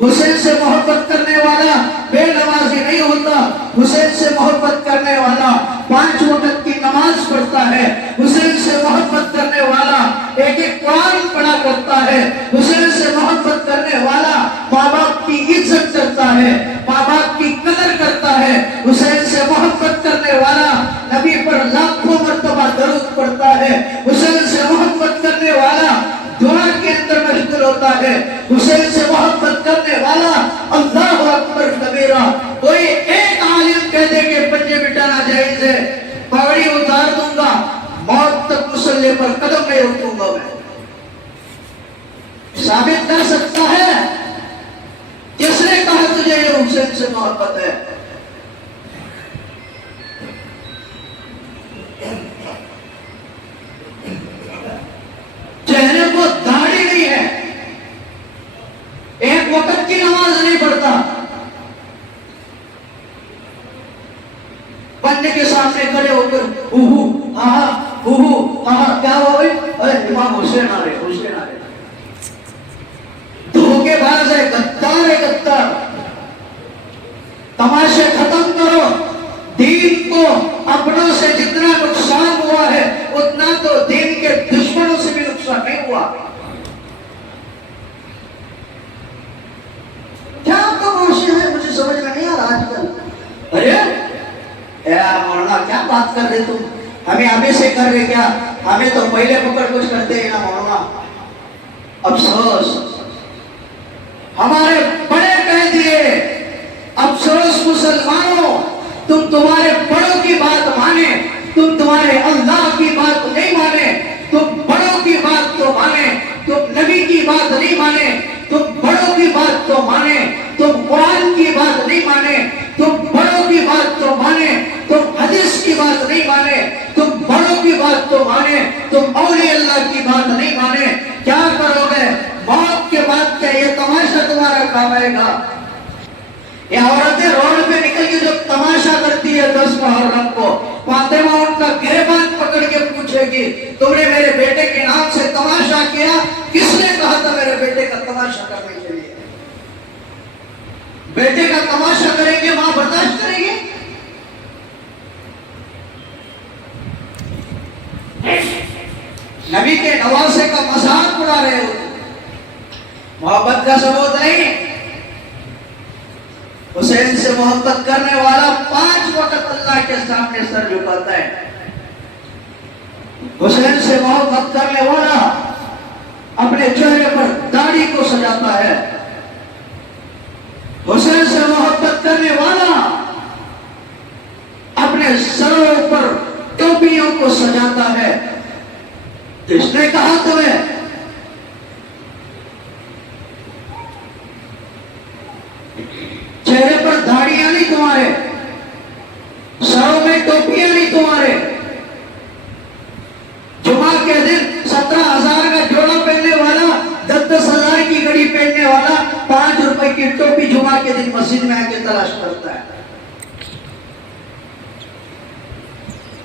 हुसैन से मोहब्बत करने वाला बेनमाजी नहीं होता। हुसैन से मोहब्बत करने वाला 5 वक्त की नमाज पढ़ता है। हुसैन से मोहब्बत करने वाला एक एक कुरान पढ़ा करता है। हुसैन से मोहब्बत करने वाला माँ बाप की इज्जत करता है, माँ बाप की कदर करता है। हुसैन से मोहब्बत करने वाला नबी पर लाखों मर्तबा दरूद पढ़ता है। हुसैन से मोहब्बत करने वाला दुआ के अंदर मशगूल होता है। हुसैन से मोहब्बत करने वाला अल्लाहु अकबर कबीरा। कोई एक आलिम कह दे कि पंजे बिठाना जायज है, पगड़ी उतार दूंगा, मौत तक मुसल्ले पर कदम नहीं उठूंगा मैं। साबित कर सकता है? किसने कहा तुझे ये हुसैन से मोहब्बत है? चेहरे को दाढ़ी नहीं है, एक वक्त की नमाज नहीं पढ़ता, बंदे के सामने खड़े होकर उहू आहा उहू आहा, क्या हुआ भाई? अरे इमाम हुसैन आ रहे, हुसैन आ रहे। धोखेबाज है, गद्दार है, गद्दार। तमाशे खत्म करो। दीन को अपनों से जितना नुकसान हुआ है उतना तो दीन के दुश्मनों से भी नुकसान नहीं हुआ। क्या तमाशे है, मुझे समझ में नहीं आ रहा आजकल। अरे मौलाना क्या बात कर रहे तुम, हमें हमें से कर रहे क्या? हमें तो पहले पकड़ कुछ करते हैं ना मौलाना। अफसोस हमारे बड़े कह दिए, अफसोस मुसलमानों, तुम तुम्हारे बड़ों की बात माने, तुम तुम्हारे अल्लाह की बात नहीं माने, तुम बड़ों की बात तो माने, तुम नबी की बात नहीं माने, तुम बड़ों की बात तो माने, तुम कुरान की बात नहीं माने, तुम बड़ों की बात तो माने, तुम हदीस की बात नहीं माने, तुम बड़ों की बात तो माने, तुम औलिया अल्लाह की बात नहीं माने। क्या करोगे? मौत के बाद क्या ये तमाशा तुम्हारा काम आएगा? ये औरतें रोड पे निकल के जो तमाशा करती है 10 मुहर्रम को, फातिमा उनका गिरेबान पकड़ के पूछेगी तुमने मेरे बेटे के नाम से तमाशा किया, किसने कहा था मेरे बेटे का तमाशा करने के लिए? बेटे का तमाशा करेंगे, मां बर्दाश्त करेगी? नबी के नवासे का मजाक उड़ा रहे हो, मोहब्बत का सबूत नहीं। हुसैन से मोहब्बत करने वाला 5 वक्त अल्लाह के सामने सर झुकाता है। हुसैन से मोहब्बत करने वाला अपने चेहरे पर दाढ़ी को सजाता है। हुसैन से मोहब्बत करने वाला अपने सरों पर टोपियों को सजाता है। किसने कहा तुम्हें? चेहरे पर दाढ़ियां नहीं तुम्हारे, सरों में टोपियां नहीं तुम्हारे। जुमा के दिन 17,000 का जोड़ा पहनने वाला, 10,000 की घड़ी पहनने वाला 5 रुपए की टोपी जुमा के दिन मस्जिद में आके तलाश करता है।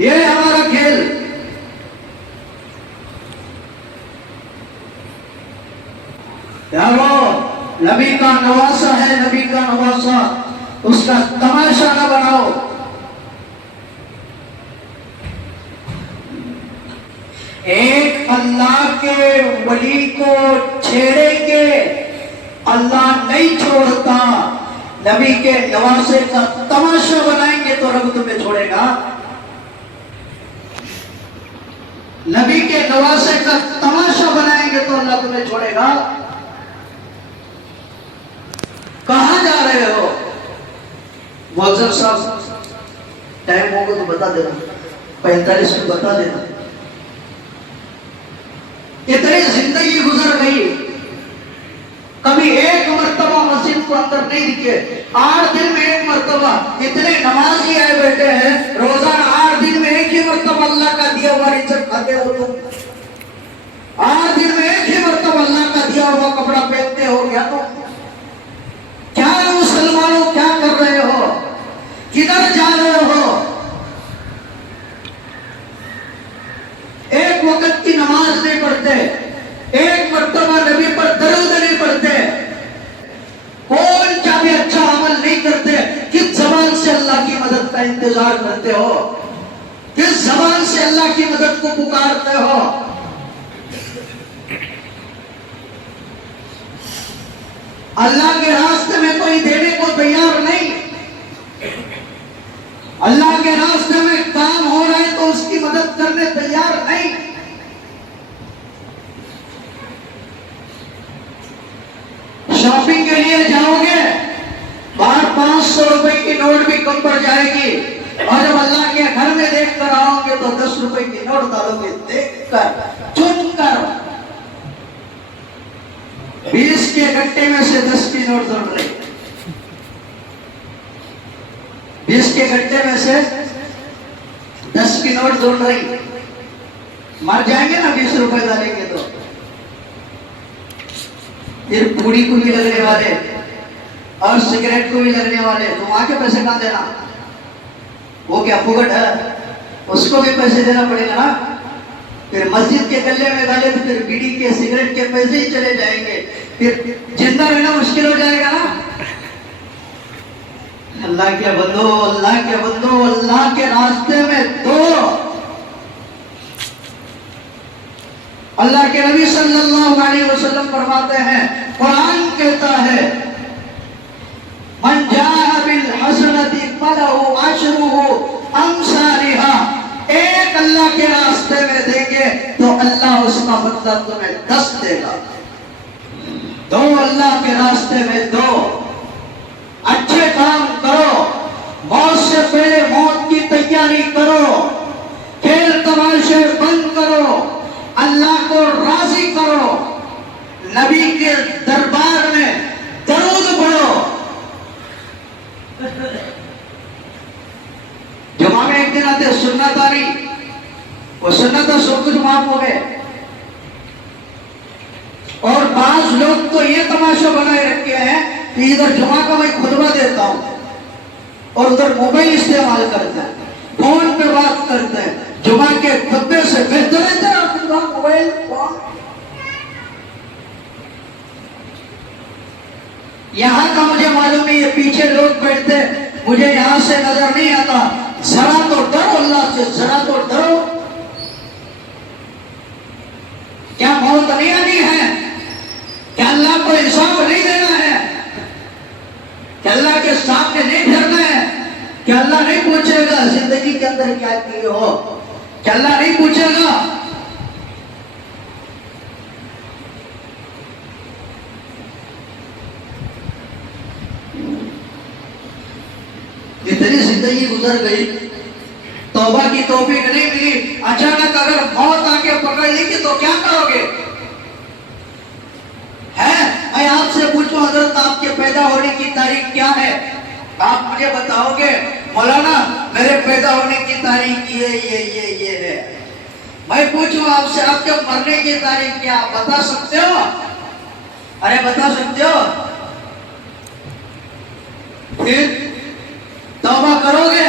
ये हमारा खेल। यारो नबी का नवासा है, नबी का नवासा, उसका तमाशा ना बनाओ। एक अल्लाह के वली को छेड़ेंगे, अल्लाह नहीं छोड़ता। नबी के नवासे का तमाशा बनाएंगे तो रब तुम्हें छोड़ेगा? नबी के नवासे का तमाशा बनाएंगे तो अल्लाह तुम्हें छोड़ेगा? कहां जा रहे हो? मौजूद साहब टाइम होगा तो बता देना, 45 में बता देना। इतनी जिंदगी गुजर गई, कभी एक मर्तबा मस्जिद को अंदर नहीं दिखे। 8 दिन में एक मर्तबा, इतने नमाजी आए बैठे हैं, रोजाना 8 दिन में एक ही मर्तबा अल्लाह का दिया हुआ इज्जत खाते हो तुम। 8 दिन में एक ही मर्तबा अल्लाह का दिया हुआ कपड़ा पहनते हो क्या तुम? क्या मुसलमानों क्या कर रहे हो? किधर जा रहे हो? एक वक्त की नमाज नहीं पढ़ते, एक मर्तबा नबी पर दरूद नहीं पढ़ते। का इंतजार करते हो? किस जबान से अल्लाह की मदद को पुकारते हो? अल्लाह के रास्ते में कोई देने को तैयार नहीं। अल्लाह के रास्ते में काम हो रहा है तो उसकी मदद करने तैयार नहीं। शॉपिंग के लिए जाओगे, बाहर 500 रुपए की नोट भी कम पड़ जाएगी, और जब अल्लाह के घर में देख कर आओगे तो 10 रुपए की नोट डालोगे, देखकर चुनकर 20 के गट्टे में से 10 की नोट जोड़ रही, 20 के गट्टे में से 10 की नोट जोड़ रही। मर जाएंगे ना 20 रुपए डालेंगे तो। फिर पूड़ी को भी लगने वाले और सिगरेट को भी लगने वाले, तो वहां के पैसे कहां देना? वो क्या फुकट है? उसको भी पैसे देना पड़ेगा ना। फिर मस्जिद के गले में डाले तो फिर बीड़ी के सिगरेट के पैसे ही चले जाएंगे, फिर जिंदा रहना मुश्किल हो जाएगा ना। अल्लाह के बंदो, अल्लाह के बंदो, अल्लाह के रास्ते में दो। अल्लाह के नबी सल्लल्लाहु अलैहि वसल्लम फरमाते हैं, कुरान कहता है, मन जाअ बिल हसनति फलहु अशरुहु अमसालिहा। एक अल्लाह के रास्ते में देंगे तो अल्लाह उसका बदला तुम्हें 10 देगा। दो अल्लाह के रास्ते में दो, अच्छे काम करो, मौत से पहले मौत की तैयारी करो, खेल तमाशे बंद करो, अल्लाह को राजी करो, नबी के दरबार में दरूद पढ़ो। जुमा में एक दिन आते सुन्नत आ रही, वो सुन्नत सब कुछ माफ हो गए। और बाज लोग तो ये तमाशा बनाए रखे हैं कि इधर जुमा का मैं खुतबा देता हूं और उधर मोबाइल इस्तेमाल करते हैं, फोन पे बात करते हैं। जुमा के खुतबे से बेहतर है मोबाइल फोन। यहां का मुझे मालूम नहीं है, पीछे लोग बैठते, मुझे यहां से नजर नहीं आता। जरा तो डरो अल्लाह से, जरा तो डरो। क्या मौत नहीं आनी है? क्या अल्लाह को इंसाफ नहीं देना है? क्या अल्लाह के सामने नहीं फिरना है? क्या अल्लाह नहीं पूछेगा जिंदगी के अंदर क्या किए हो? क्या अल्लाह नहीं पूछेगा? इतनी जिंदगी गुजर गई, तौबा की तौफीक नहीं मिली, अचानक अगर मौत आके पकड़ लेगी तो क्या करोगे? है मैं आपसे पूछूं, हजरत आपके पैदा होने की तारीख क्या है? आप मुझे बताओगे मौलाना मेरे पैदा होने की तारीख ये है। मैं पूछूं आपसे आपके मरने की तारीख क्या, आप बता सकते हो? अरे बता सकते हो? फिर तौबा करोगे?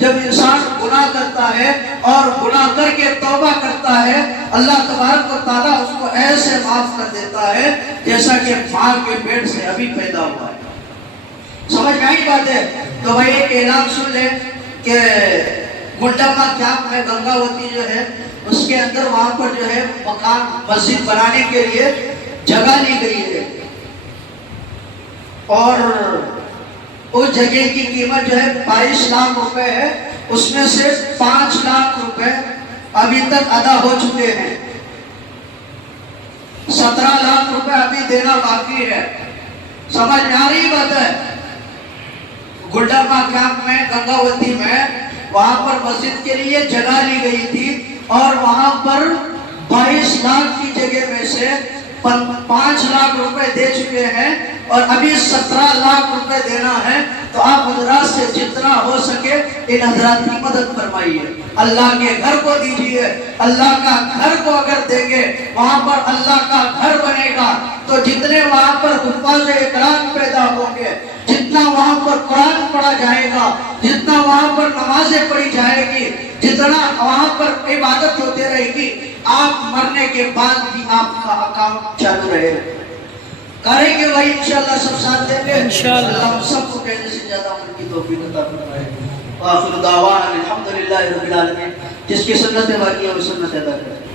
जब इंसान गुनाह करता है और गुनाह करके तौबा करता है, अल्लाह तबारक व तआला उसको ऐसे माफ कर देता है जैसा कि मां के पेट से अभी पैदा हुआ है। समझ में आई बात है? तो भाई एक ऐलान सुन ले कि मुंडा कैंप में गंगावती जो है उसके अंदर वहां पर जो है मकान मस्जिद बनाने के लिए जगह ली गई है, और उस जगह की कीमत जो है 22 लाख रुपए है। उसमें से 5 लाख रुपए अभी तक अदा हो चुके हैं, 17 लाख रुपए अभी देना बाकी है। समझ में आ रही बात है? गुंडामा कैंप में गंगावती में वहां पर मस्जिद के लिए जगह ली गई थी, और वहां पर 22 लाख की जगह में से 5 लाख रुपए दे चुके हैं और अभी 17 लाख रुपए देना है। तो आप हजरात से जितना हो सके इन हजरात की मदद फरमाइए, अल्लाह के घर को दीजिए। अल्लाह का घर को अगर देंगे, वहां पर अल्लाह का घर बनेगा, तो जितने वहां पर हुफ्फाज़ इक़रान पैदा होंगे, जितना वहां पर कुरान पढ़ा जाएगा, जितना वहां पर नमाजें पढ़ी जाएगी, जितना वहां पर इबादत होती रहेगी, आप मरने के बाद भी आपका अकाउंट चालू रहेगा। करेंगे भाई इंशाल्लाह, सब साथ देंगे इंशाल्लाह। सबको कहने से ज्यादा उनकी तौफीक अता फरमाए। आखिर दावाना अल्हम्दुलिल्लाहि रब्बिल आलमीन। जिसकी सुन्नत बाकी है वो सुन्नत अदा करें।